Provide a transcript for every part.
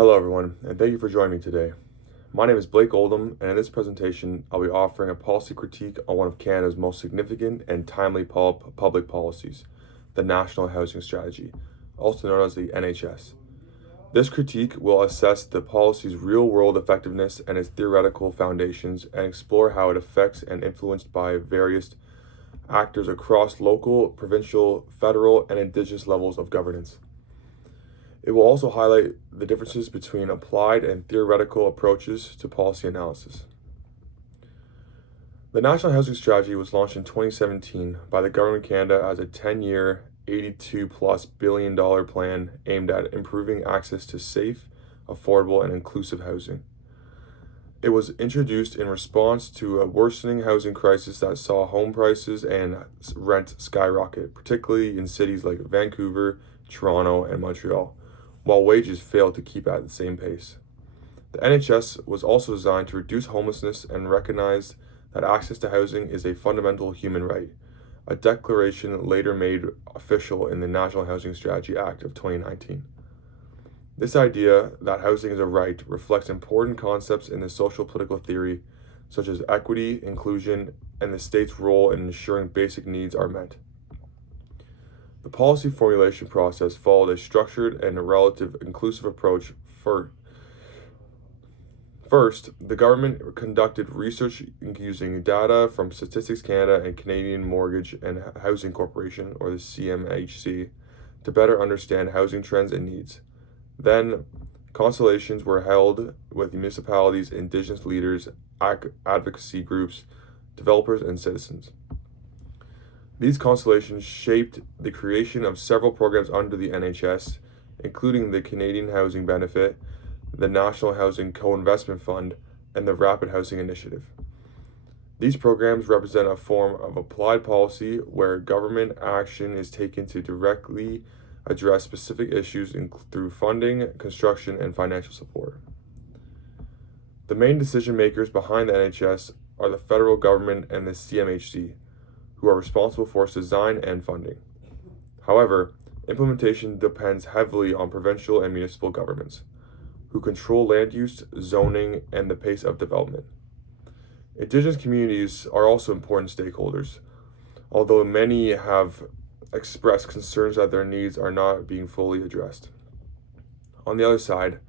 Hello, everyone, and thank you for joining me today. My name is Blake Oldham, and in this presentation, I'll be offering a policy critique on one of Canada's most significant and timely public policies, the National Housing Strategy, also known as the NHS. This critique will assess the policy's real-world effectiveness and its theoretical foundations and explore how it affects and influenced by various actors across local, provincial, federal, and Indigenous levels of governance. It will also highlight the differences between applied and theoretical approaches to policy analysis. The National Housing Strategy was launched in 2017 by the Government of Canada as a 10-year, $82+ billion plan aimed at improving access to safe, affordable, and inclusive housing. It was introduced in response to a worsening housing crisis that saw home prices and rent skyrocket, particularly in cities like Vancouver, Toronto, and Montreal, while wages failed to keep at the same pace. The NHS was also designed to reduce homelessness and recognize that access to housing is a fundamental human right, a declaration later made official in the National Housing Strategy Act of 2019. This idea that housing is a right reflects important concepts in the social political theory, such as equity, inclusion, and the state's role in ensuring basic needs are met. The policy formulation process followed a structured and a relative inclusive approach. First, the government conducted research using data from Statistics Canada and Canadian Mortgage and Housing Corporation, or the CMHC, to better understand housing trends and needs. Then, consultations were held with municipalities, Indigenous leaders, advocacy groups, developers, and citizens. These consultations shaped the creation of several programs under the NHS, including the Canadian Housing Benefit, the National Housing Co-Investment Fund, and the Rapid Housing Initiative. These programs represent a form of applied policy where government action is taken to directly address specific issues through funding, construction, and financial support. The main decision makers behind the NHS are the federal government and the CMHC, who are responsible for its design and funding. However, implementation depends heavily on provincial and municipal governments, who control land use, zoning, and the pace of development. Indigenous communities are also important stakeholders, although many have expressed concerns that their needs are not being fully addressed. On the other side,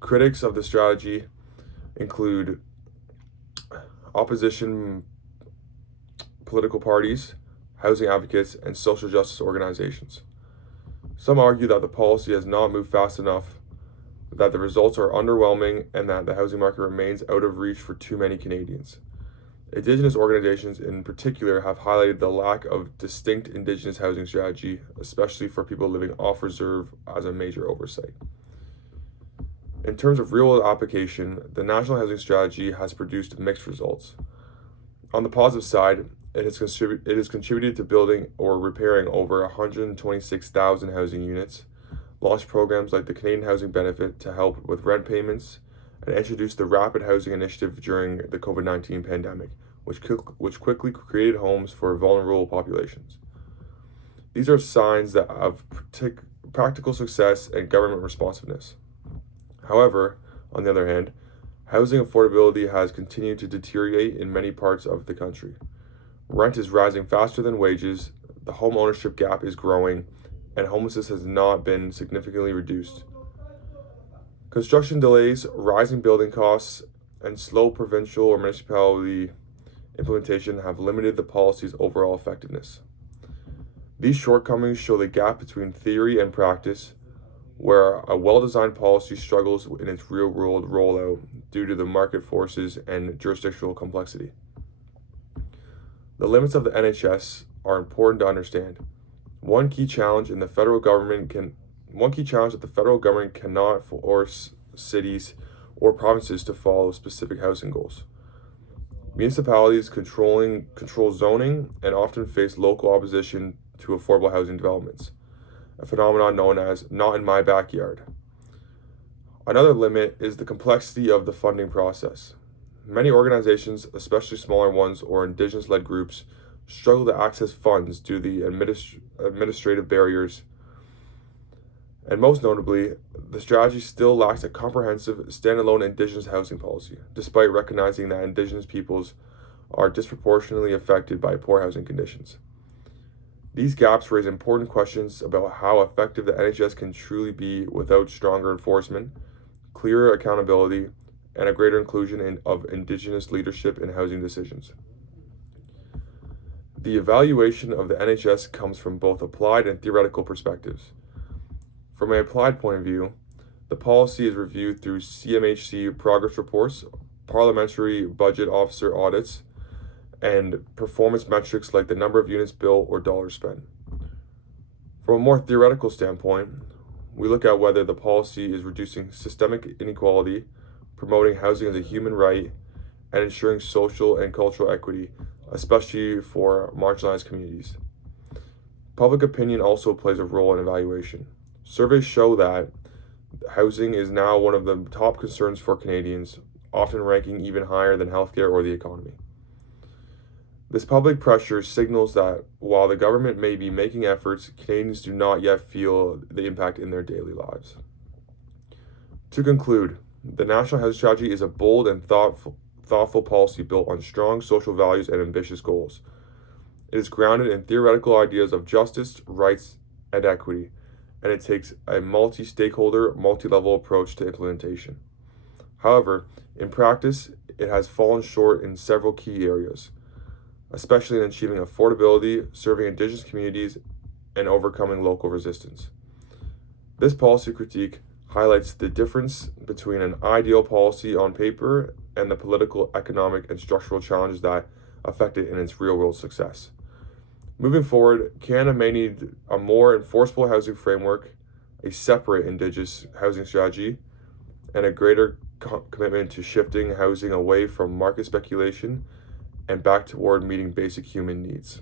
critics of the strategy include opposition political parties, housing advocates, and social justice organizations. Some argue that the policy has not moved fast enough, that the results are underwhelming, and that the housing market remains out of reach for too many Canadians. Indigenous organizations in particular have highlighted the lack of distinct Indigenous housing strategy, especially for people living off reserve, as a major oversight. In terms of real-world application, the National Housing Strategy has produced mixed results. On the positive side, it has contributed to building or repairing over 126,000 housing units, launched programs like the Canadian Housing Benefit to help with rent payments, and introduced the Rapid Housing Initiative during the COVID-19 pandemic, which quickly created homes for vulnerable populations. These are signs of practical success and government responsiveness. However, on the other hand, housing affordability has continued to deteriorate in many parts of the country. Rent is rising faster than wages, the home ownership gap is growing, and homelessness has not been significantly reduced. Construction delays, rising building costs, and slow provincial or municipality implementation have limited the policy's overall effectiveness. These shortcomings show the gap between theory and practice, where a well-designed policy struggles in its real-world rollout due to the market forces and jurisdictional complexity. The limits of the NHS are important to understand. One key challenge that the federal government cannot force cities or provinces to follow specific housing goals. Municipalities control zoning and often face local opposition to affordable housing developments, a phenomenon known as "not in my backyard." Another limit is the complexity of the funding process. Many organizations, especially smaller ones or Indigenous-led groups, struggle to access funds due to the administrative barriers And most notably, the strategy still lacks a comprehensive, standalone Indigenous housing policy, despite recognizing that Indigenous peoples are disproportionately affected by poor housing conditions. These gaps raise important questions about how effective the NHS can truly be without stronger enforcement, clearer accountability, and a greater inclusion of Indigenous leadership in housing decisions. The evaluation of the NHS comes from both applied and theoretical perspectives. From an applied point of view, the policy is reviewed through CMHC progress reports, parliamentary budget officer audits, and performance metrics like the number of units built or dollars spent. From a more theoretical standpoint, we look at whether the policy is reducing systemic inequality, promoting housing as a human right, and ensuring social and cultural equity, especially for marginalized communities. Public opinion also plays a role in evaluation. Surveys show that housing is now one of the top concerns for Canadians, often ranking even higher than healthcare or the economy. This public pressure signals that while the government may be making efforts, Canadians do not yet feel the impact in their daily lives. To conclude, the National Housing Strategy is a bold and thoughtful policy built on strong social values and ambitious goals. It is grounded in theoretical ideas of justice, rights, and equity, and it takes a multi-stakeholder, multi-level approach to implementation. However, in practice, it has fallen short in several key areas, especially in achieving affordability, serving Indigenous communities, and overcoming local resistance. This policy critique highlights the difference between an ideal policy on paper and the political, economic, and structural challenges that affect it in its real-world success. Moving forward, Canada may need a more enforceable housing framework, a separate Indigenous housing strategy, and a greater commitment to shifting housing away from market speculation and back toward meeting basic human needs.